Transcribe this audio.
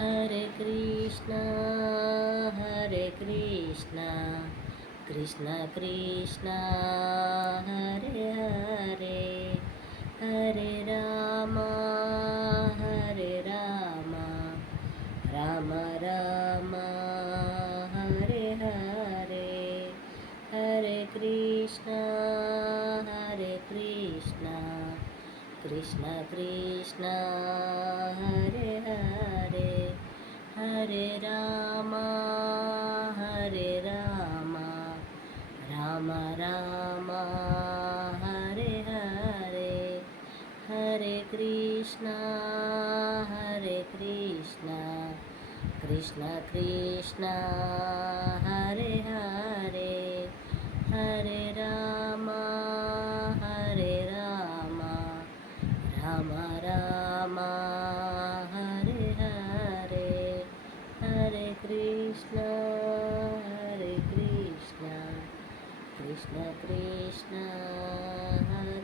Hare Krishna Krishna Krishna Hare Hare Hare Ram Ram Ram Hare Hare Hare Krishna Krishna Krishna Hare Hare Hare Ram Ram Ram Hare Hare Hare Krishna Krishna Krishna Hare Hare Hare Ram Ram Ram Hare Hare Hare Krishna Krishna Krishna Hare